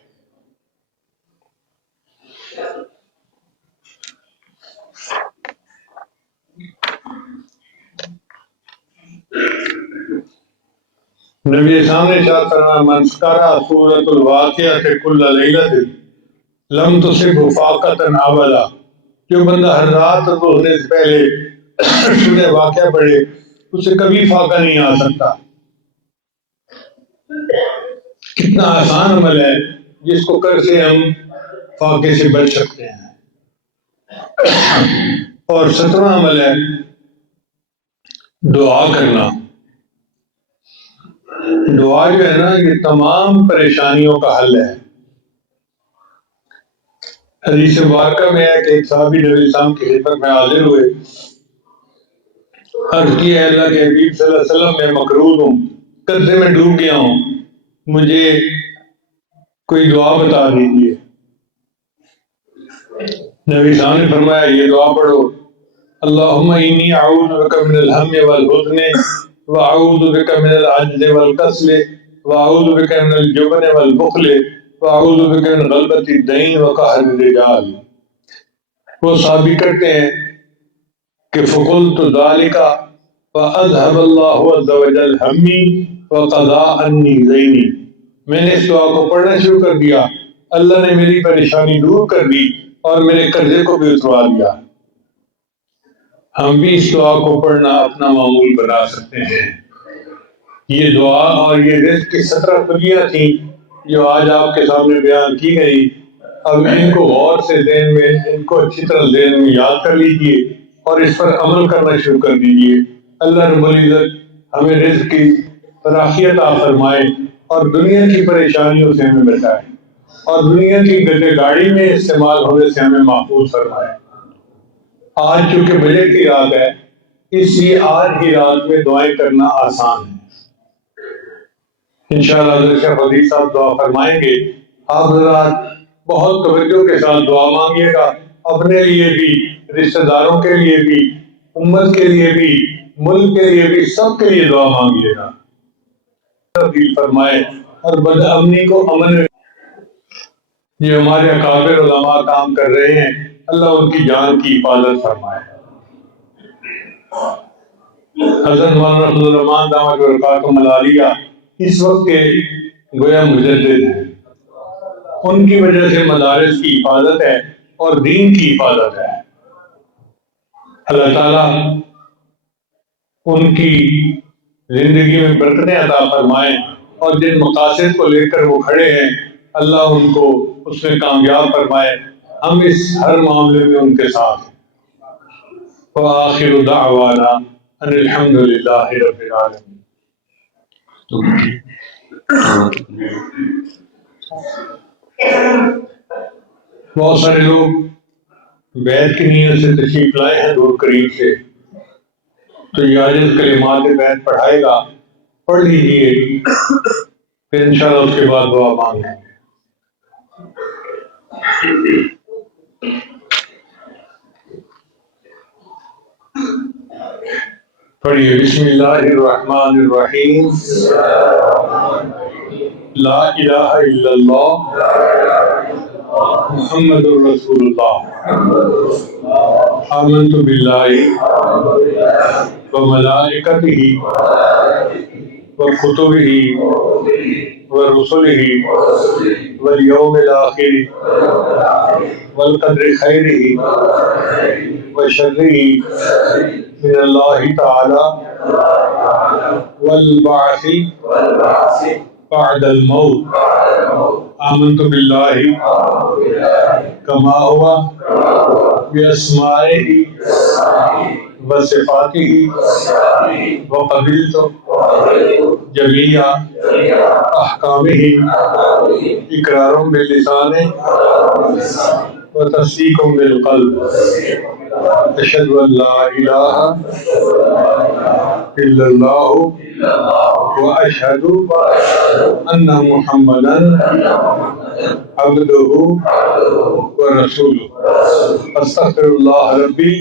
نبی اسلام نے ارشاد فرمایا من قرأ سورۃ الواقعہ کل لیلۃ لم تصب فاقۃ ابدا، جو بندہ ہر رات سونے سے پہلے سورہ واقعہ پڑھے اسے کبھی فاقہ نہیں آ سکتا۔ کتنا آسان عمل ہے جس کو کر سے ہم فاقے سے بچ سکتے ہیں۔ اور 17واں عمل ہے دعا کرنا۔ دعا جو ہے نا یہ تمام پریشانیوں کا حل ہے۔ حدیث مبارکہ میں ہے کہ ایک صحابی نبی السلام کی خدمت میں حاضر ہوئے، عرض کی ہے اللہ کے حبیب صلی اللہ علیہ وسلم میں مقروض ہوں، قرضے میں ڈوب گیا ہوں، مجھے کوئی دعا بتا دیجیے۔ نبی السلام نے فرمایا یہ دعا پڑھو اللہم انی اعوذ بک من الہم والحزن واعوذ بک من العجز والکسل واعوذ بک من الجبن والبخل واعوذ بک من غلبۃ الدین وقہر الرجال۔ وہ صحابی کرتے ہیں کہ فقلت ذالک فاذهب اللہ عز وجل ہمی وقضى عنی دینی، میں نے اس دعا کو پڑھنا شروع کر دیا، اللہ نے میری پریشانی دور کر دی اور میرے قرضے کو بھی اتروا دیا۔ ہم بھی اس دعا کو پڑھنا اپنا معمول بنا سکتے ہیں۔ یہ دعا اور یہ رزق کی 17 کنجیاں تھیں جو آج آپ کے سامنے بیان کی گئی۔ اب ان کو غور سے ذہن میں، ان کو اچھی طرح ذہن میں یاد کر لیجئے اور اس پر عمل کرنا شروع کر دیجئے۔ اللہ رب العزت ہمیں رزق کی فراخی عطا فرمائے اور دنیا کی پریشانیوں سے ہمیں بچائے اور دنیا کی گاڑی میں استعمال ہونے سے ہمیں محفوظ فرمائے۔ آج چونکہ بجٹ کی رات ہے، اس لیے آج کی رات میں دعائیں کرنا آسان ہے۔ انشاءاللہ حضرت شیخ حدیث صاحب دعا فرمائیں گے، آپ حضرات بہت توجہ کے ساتھ دعا مانگیے گا، اپنے لیے بھی، رشتہ داروں کے لیے بھی، امت کے لیے بھی، ملک کے لیے بھی، سب کے لیے دعا مانگیے گا، تبدیل فرمائے اور بد امنی کو امن میں۔ یہ ہمارے اکابر علماء کام کر رہے ہیں، اللہ ان کی جان کی حفاظت فرمائے۔ حضرت مولانا فضل الرحمان دامت برکاتہم العالیہ اس وقت کے گویا مجدد ہیں، ان کی وجہ سے مدارس کی حفاظت ہے اور دین کی حفاظت ہے۔ اللہ تعالیٰ ان کی زندگی میں برکتیں عطا فرمائیں، اور جن مقاصد کو لے کر وہ کھڑے ہیں اللہ ان کو اس میں کامیاب فرمائے۔ ہم اس ہر معاملے میں ان کے ساتھ ہیں۔ وآخر دعوانا ان الحمد للہ رب العالمین۔ بہت سارے لوگ بیعت کی نیت سے تشریف لائے ہیں دور قریب سے، تو یہ عاجز کلمات بیعت پڑھائے گا، پڑھ لیجیے، پھر انشاءاللہ اس کے بعد دعا مانگیں گے۔ پڑھیے بسم اللہ الرحمن الرحیم۔ لا الہ الا اللہ محمد الرسول اللہ، آمنت باللہ وملائکتہ وکتبہ ورسلہ والیوم الآخر والقدر خیرہ وشرہ من اللہ تعالی والبعث بعد الموت، آمنت باللہ کما ہوا باسمائہ وصفاتہ وقبلت جمیع احکامہ اقرار باللسان وتصدیق بالقلب، اشہد ان لا الہ الا اللہ واشہد ان محمدا عبدہ ورسولہ، استغفر اللہ ربی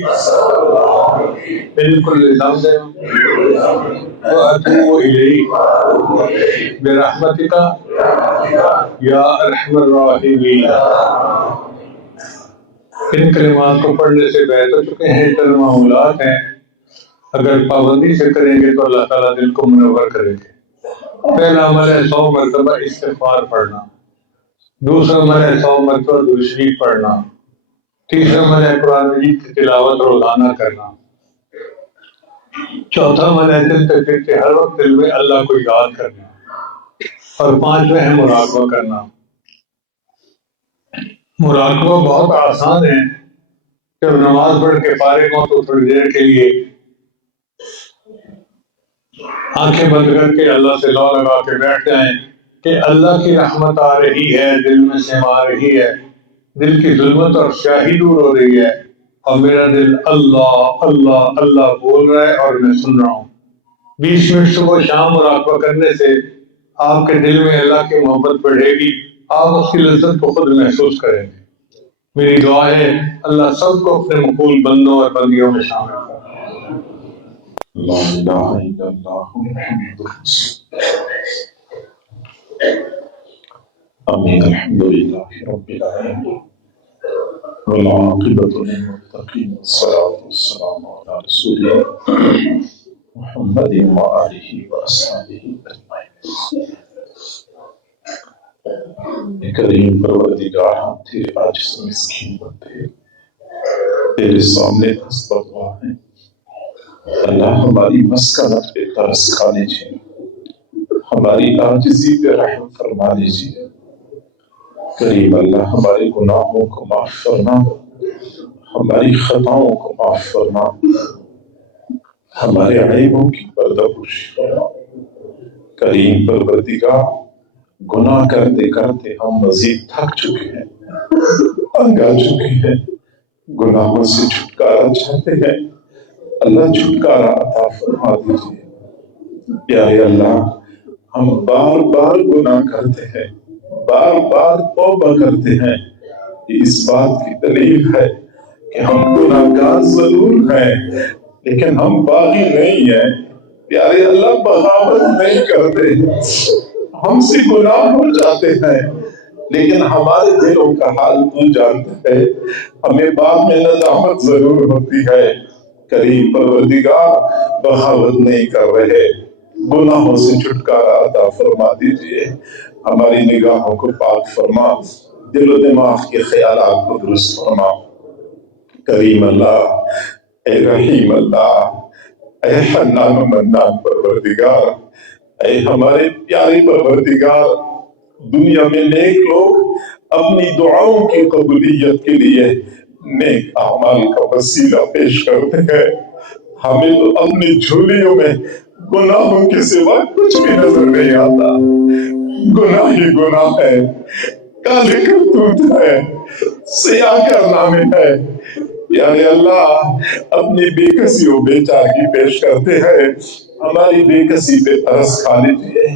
من کل ذنب واتوب الیہ برحمتک یا ارحم الراحمین۔ ان کلمات کو پڑھنے سے بیعت ہو چکے ہیں، چند معمولات ہیں، اگر پابندی سے کریں گے تو اللہ تعالیٰ دل کو منور کریں گے۔ پہلا عمل ہے 100 مرتبہ استغفار پڑھنا، دوسرا عمل ہے 100 مرتبہ درود شریف پڑھنا، تیسرا عمل ہے قرآن مجید کی تلاوت روزانہ کرنا، چوتھا عمل ہے چلتے پھرتے ہر وقت دل میں اللہ کو یاد کرنا، اور پانچواں ہے مراقبہ کرنا۔ مراقبہ بہت آسان ہے، جب نماز پڑھ کے فارغ ہو تو تھوڑی دیر کے لیے آنکھیں بند کر کے اللہ سے لا لگا کے بیٹھ جائیں کہ اللہ کی رحمت آ رہی ہے، دل میں سما رہی ہے، دل کی ظلمت اور سیاہی دور ہو رہی ہے، اور میرا دل اللہ اللہ اللہ بول رہا ہے اور میں سن رہا ہوں۔ 20 منٹ صبح شام مراقبہ کرنے سے آپ کے دل میں اللہ کی محبت بڑھے گی، آپ اس کی لذت کو خود محسوس کریں گے۔ میری دعا ہے اللہ سب کو اپنے مقبول بندوں اور بندیوں میں شامل کرے۔ لا الہ الا اللہ محمد رسول آمین۔ الحمدللہ رب العالمین والعاقبۃ للمتقین والصلاۃ والسلام علی رسول محمد وآلہ وأصحابہ اجمعین۔ کریم پروردگار، ہم تیرے عاجز و مسکین بندے تیرے سامنے دستبردار ہیں، اللہ ہماری مسکنت پہ ترس کھا لیجیے، ہماری عاجزی پہ رحم فرما لیجیے۔ کریم اللہ ہمارے گناہوں کو معاف فرما، ہماری خطاؤں کو معاف فرما، ہمارے عیبوں کی پردہ پوشی فرما۔ کریم پروردگار، گناہ کرتے کرتے ہم مزید تھک چکے ہیں، تنگ آ چکے ہیں، گناہوں سے چھٹکارا چاہتے ہیں، اللہ چھٹکارا عطا فرما دیجیے۔ پیارے اللہ، ہم بار بار گناہ کرتے ہیں، بار بار توبہ کرتے ہیں، یہ اس بات کی دلیل ہے کہ ہم گناہگار ضرور ہیں لیکن ہم باغی نہیں ہیں۔ پیارے اللہ، بغاوت نہیں کرتے، ہم سے گناہ ہو جاتے ہیں لیکن ہمارے دلوں کا حال تو جانتا ہے، ہمیں بعد میں ندامت ضرور ہوتی ہے۔ کریم پروردگار، بغاوت نہیں کر رہے، گناہوں سے چھٹکارا عطا فرما دیجئے، ہماری نگاہوں کو پاک فرما، دل و دماغ کے خیالات کو درست فرما۔ کریم اللہ، اے رحیم اللہ، اے حنان و منان پروردگار، اے ہمارے پیارے پروردگار، دنیا میں نیک لوگ اپنی دعاؤں کی قبولیت کے لیے نیک اعمال کا وسیلہ پیش کرتے ہیں، ہمیں تو اپنی جھولیوں میں گناہوں کے سوا کچھ بھی نظر نہیں آتا، گناہ ہی گناہ ہے، کالے کرتوت ہے، سیاہ کارنامے ہے۔ یعنی اللہ، اپنی بے کسی و بے چارگی پیش کرتے ہیں، ہماری بے کسی پہ ترس کھا لیجیے،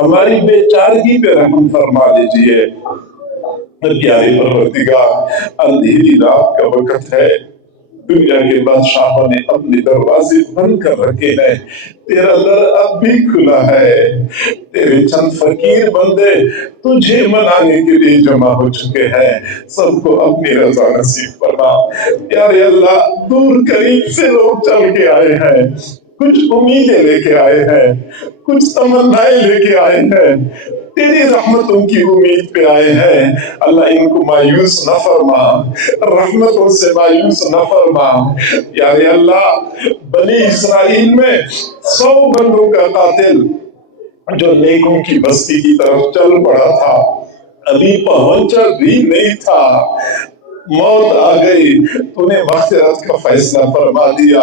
ہماری بے چارگی پہ رحم فرما لیجیے۔ پیارے پروردگار، اندھیری رات کا وقت ہے، دنیا کے بادشاہوں نے اپنے دروازے بند کر رکھے ہیں، تیرا در اب بھی کھلا ہے، تیرے چند فقیر بندے تجھے منانے کے لیے جمع ہو چکے ہیں، سب کو اپنی رضا نصیب فرما۔ پیارے اللہ، دور قریب سے لوگ چل کے آئے ہیں، کچھ امیدیں لے کے آئے ہیں، کچھ تمنائیں لے کے آئے ہیں، تیری رحمتوں کی امید پہ آئے ہیں، اللہ ان کو مایوس نہ فرما، رحمتوں سے مایوس نہ فرما۔ پیارے اللہ، بنی اسرائیل میں 100 بندوں کا قاتل جو نیکوں کی بستی کی طرف چل پڑا تھا، ابھی پہنچا بھی نہیں تھا، موت آ گئی، تو نے مغفرت کا فیصلہ فرما دیا۔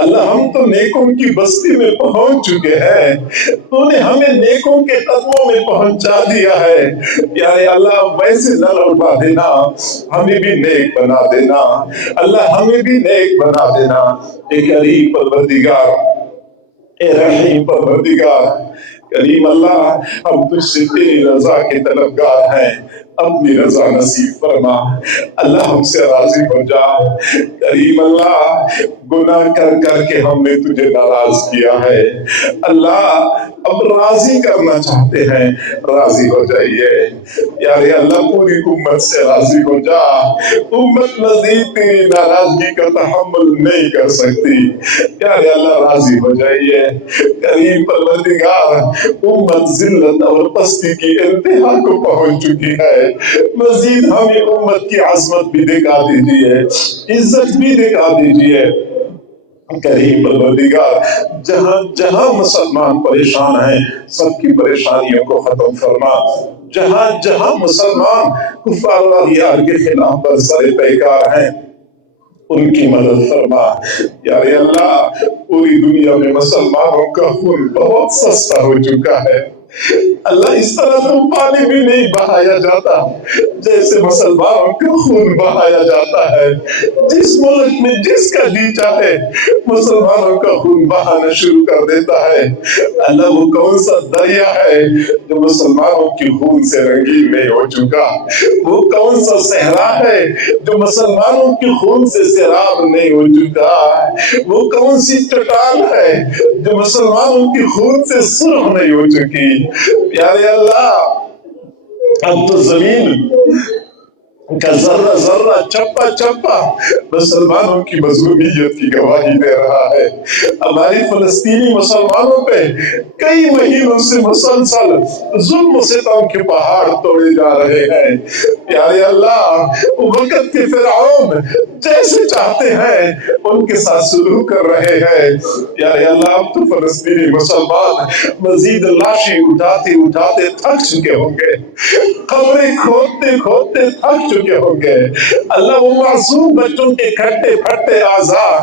اللہ، ہم تو نیکوں کی بستی میں پہنچ چکے ہیں، تو نے ہمیں نیکوں کے قدموں میں پہنچا دیا ہے۔ پیارے اللہ، ویسے نہ لوٹا دینا، ہمیں بھی نیک بنا دینا، اللہ ہمیں بھی نیک بنا دینا۔ اے کریم پروردگار، اے رحیم پروردگار، کریم اللہ، ہم تجھ سے تیری رضا کے طلبگار ہیں، اپنی رضا نصیب فرما، اللہ ہم سے راضی ہو جا۔ کریم اللہ، گناہ کر کر کے ہم نے تجھے ناراض کیا ہے، اللہ اب راضی کرنا چاہتے ہیں، راضی ہو جائیے۔ پیارے اللہ، پوری امت سے راضی ہو جا، امت مزید تیری ناراضگی کا تحمل نہیں کر سکتی، پیارے اللہ راضی ہو جائیے۔ کریم پروردگار، امت ذلت اور پستی کی انتہا کو پہنچ چکی ہے، مزید ہمیں امت کی عظمت بھی دکھا دیجیے، عزت بھی دکھا دیجیے۔ کریم پروردگار، جہاں جہاں مسلمان پریشان ہیں، سب کی پریشانیوں کو ختم فرما، جہاں جہاں مسلمان کفار و اغیار کے خلاف برسر پیکار ہیں، ان کی مدد فرما۔ یارے اللہ، پوری دنیا میں مسلمانوں کا خون بہت سستا ہو چکا ہے، اللہ اس طرح تو پانی بھی نہیں بہایا جاتا جیسے مسلمانوں کا خون بہایا جاتا ہے۔ جس ملک میں جس کا جی چاہے مسلمانوں کا خون بہانا شروع کر دیتا ہے، اللہ وہ کون سا دریا ہے جو مسلمانوں کی خون سے رنگین نہیں ہو چکا؟ وہ کون سا صحرا ہے جو مسلمانوں کی خون سے سیراب نہیں ہو چکا؟ وہ کون سی چٹان ہے جو مسلمانوں کی خون سے سرخ نہیں ہو چکی؟ پیارے اللہ، اب تو زمین کا ذرہ ذرہ، چپا چپا مسلمانوں کی مظلومیت کی گواہی دے رہا ہے۔ ہماری فلسطینی مسلمانوں پہ کئی مہینوں سے مسلسل ظلم و ستم کے پہاڑ توڑے جا رہے ہیں۔ پیارے اللہ، وقت کے فرعون جیسے چاہتے ہیں ان کے ساتھ سلوک کر رہے ہیں۔ پیارے اللہ، اب تو فلسطینی مسلمان مزید لاشیں اٹھاتے اٹھاتے تھک چکے ہوں گے، قبریں کھودتے کھودتے تھک چکے ہوں گے۔ اللہ، وہ معصوم بچوں کے کھٹے پھٹے اعضاء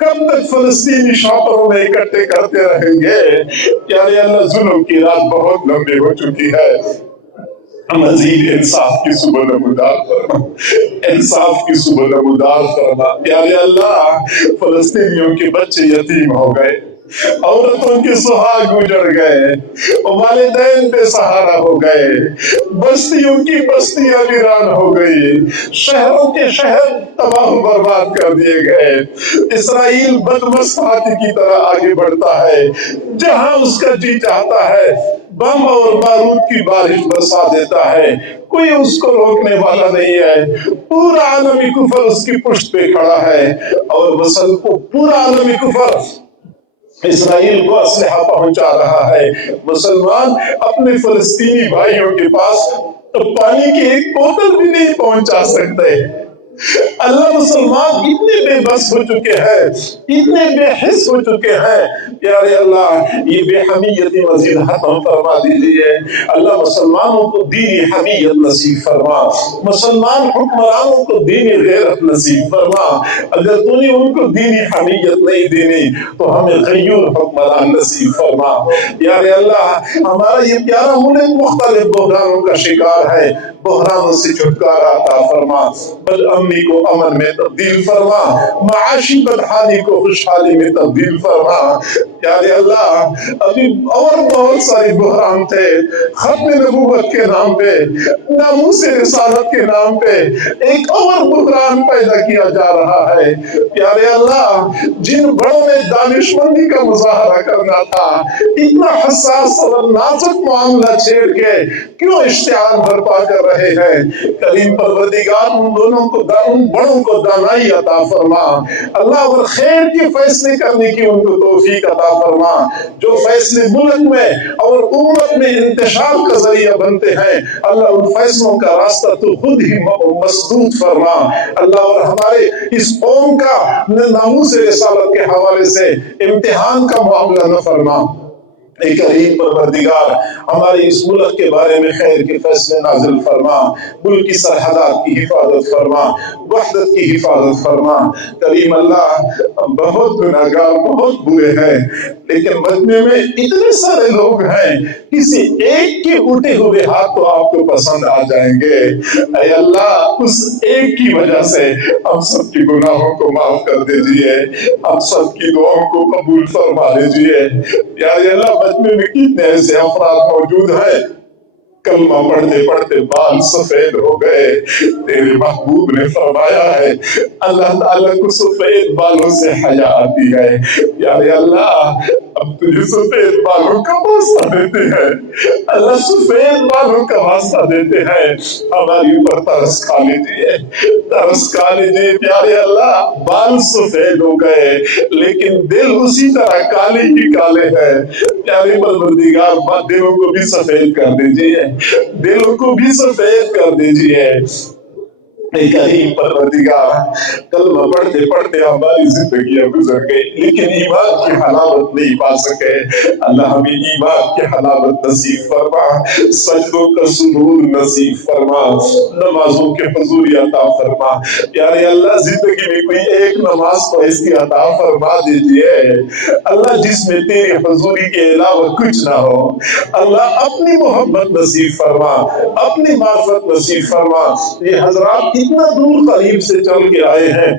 کب تک فلسطینی شاپروں میں اکٹھے کرتے رہیں گے؟ پیارے اللہ، ظلم کی رات بہت لمبی ہو چکی ہے، مزید انصاف کی صبح نمودار فرما، انصاف کی صبح نمودار فرما۔ پیارے اللہ، فلسطینیوں کے بچے یتیم ہو گئے، عورتوں کے سہاگ اجڑ گئے، والدین بے سہارا ہو گئے، بستیوں کی بستیاں ویران ہو گئی، شہروں کے شہر تباہ و برباد کر دیے گئے۔ اسرائیل بدمست ہاتھی کی طرح آگے بڑھتا ہے، جہاں اس کا جی چاہتا ہے بم اور بارود کی بارش برسا دیتا ہے، کوئی اس کو روکنے والا نہیں ہے۔ پورا عالمی کفر اس کی پشت پہ کھڑا ہے، اور مسل کو پورا عالمی کفر اسرائیل کو اسلحہ پہنچا رہا ہے۔ مسلمان اپنے فلسطینی بھائیوں کے پاس پانی کی ایک بوتل بھی نہیں پہنچا سکتے۔ اللہ، مسلمان اتنے بے بس ہو چکے ہیں، اتنے بے حس ہو چکے ہیں۔ پیارے اللہ، یہ بے حمیتی مزید ختم فرما دیجیے۔ اللہ، مسلمانوں کو دینی حمیت نصیب فرما، مسلمان حکمرانوں کو دینی غیرت نصیب فرما۔ اگر تو نے ان کو دینی حمیت نہیں دینی تو ہمیں غیور حکمران نصیب فرما۔ پیارے اللہ، ہمارا یہ پیارا ملک مختلف بحرانوں کا شکار ہے، بحرانوں سے چھٹکارا عطا فرما، بد امنی کو امن میں تبدیل فرما، معاشی بدحالی کو خوشحالی میں تبدیل فرما۔ پیارے اللہ، ابھی اور بہت ساری بحران تھے، ختم نبوت کے نام پہ، ناموس رسالت کے نام پہ ایک اور بحران پیدا کیا جا رہا ہے۔ پیارے اللہ، جن بڑوں نے دانشمندی کا مظاہرہ کرنا تھا، اتنا حساس اور نازک معاملہ چھیڑ کے کیوں اشتعال برپا کر رہے ہیں؟ کریم پروردگار، ان بڑوں کو دانائی عطا فرما اللہ، اور خیر کے فیصلے کرنے کی ان کو توفیق عطا فرما۔ جو فیصلے ملک میں اور امت میں انتشار کا ذریعہ بنتے ہیں، اللہ ان فیصلوں کا راستہ تو خود ہی مسدود فرما اللہ، اور ہمارے اس قوم کا ناموس رسالت کے حوالے سے امتحان کا معاملہ نہ فرما۔ اے کریم پروردگار، ہمارے اس ملک کے بارے میں خیر کے فیصلے نازل فرما، ملک کی سرحدات کی حفاظت فرما، وحدت کی حفاظت فرما۔ کریم اللہ، بہت گناہگار، بہت برے ہیں، لیکن مجمع میں اتنے سارے لوگ ہیں، کسی ایک کے اٹھے ہوئے ہاتھ تو آپ کو پسند آ جائیں گے۔ اے اللہ، اس ایک کی وجہ سے ہم سب کی گناہوں کو معاف کر دیجئے، ہم سب کی دعاؤں کو قبول فرما لیجئے۔ پیارے اللہ، مجمع میں کتنے ایسے افراد موجود ہیں، کلمہ پڑھتے پڑھتے بال سفید ہو گئے۔ تیرے محبوب نے فرمایا ہے، اللہ تعالیٰ کو سفید بالوں سے حیا آتی ہے۔ پیارے اللہ، اب تجھے سفید بالوں کا واسطہ دیتے ہیں، اللہ سفید بالوں کا واسطہ دیتے ہیں، ہماری اوپر ترس کھا لیجیے، ترس کھا لیجیے۔ پیارے اللہ، بال سفید ہو گئے لیکن دل اسی طرح کالے ہی کالے ہیں۔ پیارے پروردگار، دلوں کو بھی سفید کر دیجیے، دلوں کو بھی سفید کر دیجیے۔ اے کریم پروردگار، کلمہ پڑھتے پڑھتے ہماری زندگیاں گزر گئی، لیکن ایمان کی حلاوت نہیں پا سکے۔ اللہ، ہمیں ایمان کی حلاوت نصیب فرما، سجدوں کا سرور نصیب فرما، نمازوں کے حضوری عطا فرما۔ پیارے اللہ، زندگی میں کوئی ایک نماز کو ایسی عطا فرما دیجئے اللہ، جس میں تیرے حضوری کے علاوہ کچھ نہ ہو۔ اللہ، اپنی محبت نصیب فرما، اپنی معرفت نصیب فرما۔ یہ حضرات اتنا دور قریب سے چل کے آئے ہیں،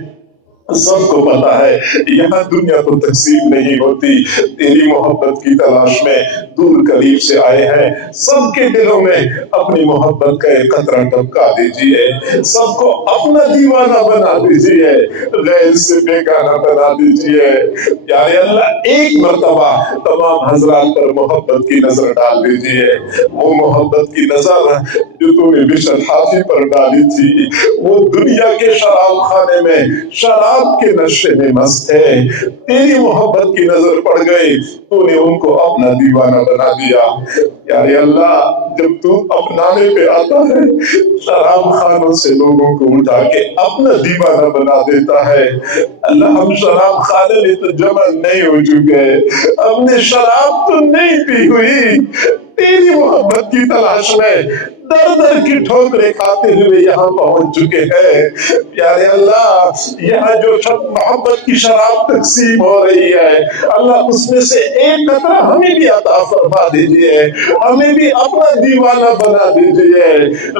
سب کو پتا ہے یہاں دنیا تو تقسیم نہیں ہوتی، تیری محبت کی تلاش میں دور قریب سے آئے ہیں۔ سب کے دلوں میں اپنی محبت کا ایک قطرہ ٹپکا دیجئے، سب کو اپنا دیوانہ بنا دیجئے، غیر سے بیگانہ بنا دیجئے۔ پیارے اللہ، ایک مرتبہ تمام حضرات پر محبت کی نظر ڈال دیجئے، وہ محبت کی نظر جو تو نے بشر حافی پر ڈالی تھی، وہ دنیا کے شراب خانے میں شراب کے نشے میں مست ہے، تیری محبت کی نظر پڑ گئی، تو نے ان کو اپنا دیوانہ بنا دیا۔ پیارے اللہ، جب تو اپنانے پہ آتا ہے، شراب خانوں سے لوگوں کو اٹھا کے اپنا دیوانہ بنا دیتا ہے۔ اللہ، ہم شراب خانے میں تو جمع نہیں ہو چکے، ہم نے شراب تو نہیں پی ہوئی، تیری محبت کی تلاش میں در در کی ٹھوکریں کھاتے ہوئے یہاں پہنچ چکے ہیں۔ پیارے اللہ، یہاں جو محبت کی شراب تقسیم ہو رہی ہے اللہ، اس میں سے ایک قطرہ ہمیں بھی عطا فرما دیجئے، ہمیں بھی اپنا دیوانہ بنا دیجئے،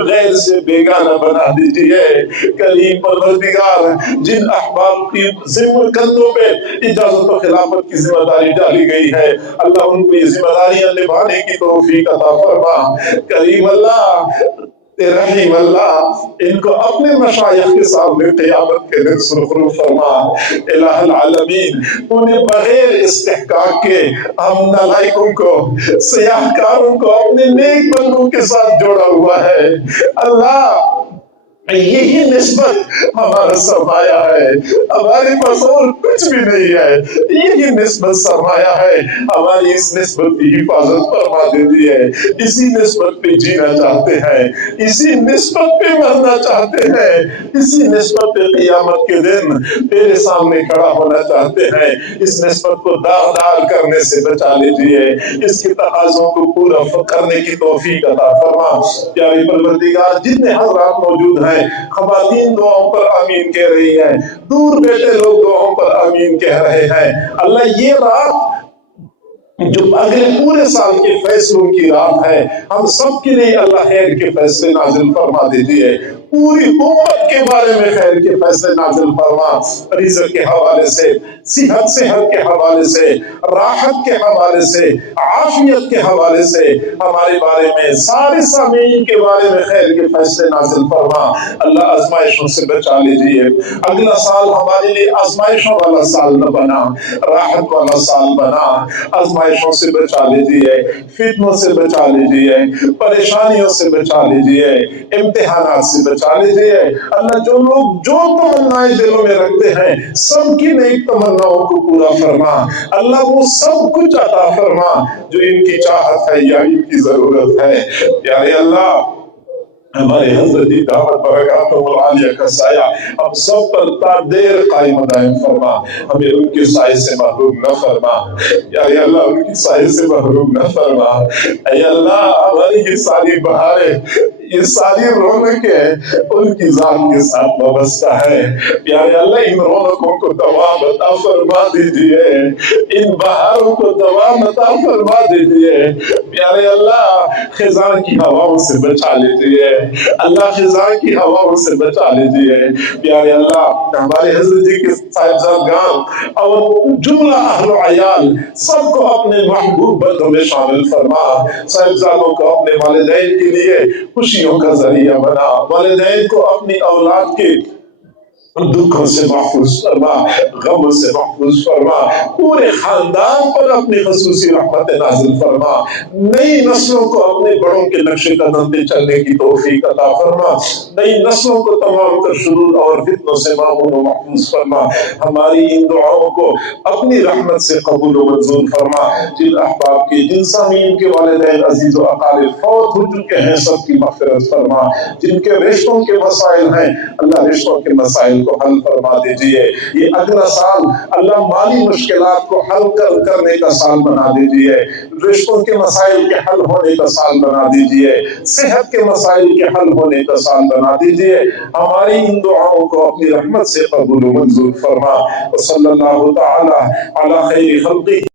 غیر سے بیگانہ بنا دیجئے۔ کریم پروردگار، جن احباب کی ذمہ کندھوں پہ اجازت و خلافت کی ذمہ داری ڈالی گئی ہے اللہ، ان کو یہ ذمہ داریاں نبھانے کی توفیق عطا فرما۔ کریم اللہ، رحیم اللہ، ان کو اپنے مشائخ کے سامنے قیامت کے دن سرخرو فرما۔ الہ العالمین، تو نے بغیر استحقاق کے ہم نالائقوں کو، سیاہ کاروں کو اپنے نیک بندوں کے ساتھ جوڑا ہوا ہے۔ اللہ، یہی نسبت ہمارا سرمایہ ہے، ہمارے پاس اور کچھ بھی نہیں ہے، یہی نسبت سرمایہ ہے۔ ہماری اس نسبت کی حفاظت فرما دیتی ہے، اسی نسبت پہ جینا چاہتے ہیں، اسی نسبت پہ مرنا چاہتے ہیں، اسی نسبت پہ قیامت کے دن تیرے سامنے کھڑا ہونا چاہتے ہیں۔ اس نسبت کو داغدار کرنے سے بچا لیجیے، اس کے تقاضوں کو پورا کرنے کی توفیق عطا فرما۔ پیارے پروردگار، جتنے حضرات موجود ہیں، خواتین دعاؤں پر آمین کہہ رہی ہیں، دور بیٹھے لوگ دعاؤں پر آمین کہہ رہے ہیں۔ اللہ، یہ رات جو اگلے پورے سال کے فیصلوں کی رات ہے، ہم سب کے لیے اللہ خیر کے فیصلے نازل فرما دیجیے، پوری امت کے بارے میں خیر کے فیصلے نازل فرما۔ رزق کے حوالے سے، صحت کے حوالے سے، راحت کے حوالے سے، عافیت کے حوالے سے، ہمارے بارے میں، سارے سامعین کے بارے میں خیر کے فیصلے نازل فرما۔ اللہ، آزمائشوں سے بچا لیجیے، اگلا سال ہمارے لیے آزمائشوں والا سال نہ بنا، راحت والا سال بنا۔ آزمائشوں سے بچا لیجیے، فتنوں سے بچا لیجیے، پریشانیوں سے بچا لیجیے، امتحانات سے بچا لیجیے۔ اللہ، جو لوگ جو تمنائیں دلوں میں رکھتے ہیں، سب کی نیک تمناؤں کو پورا فرما۔ اللہ، وہ سب کچھ عطا فرما جو ان کی چاہت ہے یا ان کی ضرورت ہے۔ پیارے اللہ، ہمارے حضرت دعوت برکاتہ العالیہ کا سایہ ہم سب پر تا دیر قائم دائم فرما، ہمیں ان کے سائے سے محروم نہ فرما۔ یا اللہ، ان کی سائے سے محروم نہ فرما۔ اے اللہ، ہماری یہ ساری بہاریں، یہ ساری رونقیں ان کی ذات کے ساتھ وابستہ ہے۔ پیارے اللہ، ان رونقوں کو دوام عطا فرما دیجیے، ان بہاروں کو دوام عطا فرما دیجیے۔ پیارے اللہ، خزاں کی ہواؤں سے بچا لیجیے، اللہ خزاں کی ہواؤں سے بچا لیجیے۔ پیارے اللہ، ہمارے حضرت جی کے صاحبزادگان اور جملہ اہل و عیال سب کو اپنے محبوب بندوں میں شامل فرما۔ صاحبزادوں کو اپنے والدین کے لیے خوشیوں کا ذریعہ بنا، والدین کو اپنی اولاد کے دکھوں سے محفوظ فرما، غموں سے محفوظ فرما، پورے خاندان پر اپنی خصوصی رحمت نازل فرما۔ نئی نسلوں کو اپنے بڑوں کے نقش قدم پہ چلنے کی توفیق عطا فرما، نئی نسلوں کو تمام تر شرور اور فتنوں سے معمون و محفوظ فرما۔ ہماری ان دعاؤں کو اپنی رحمت سے قبول و منظور فرما۔ جن احباب کے، جن سامعین کے والدین عزیز و اقارب فوت ہو چکے ہیں، سب کی مغفرت فرما۔ جن کے رشتوں کے مسائل ہیں، اللہ رشتوں کے مسائل کو حل فرما دیجئے۔ یہ اگلا سال اللہ مالی مشکلات کو حل کرنے کا سال بنا دیجئے، رشتوں کے مسائل کے حل ہونے کا سال بنا دیجئے، صحت کے مسائل کے حل ہونے کا سال بنا دیجئے۔ ہماری ان دعاؤں کو اپنی رحمت سے قبول و منظور فرما۔ صلی اللہ تعالی علی خیر خلقہ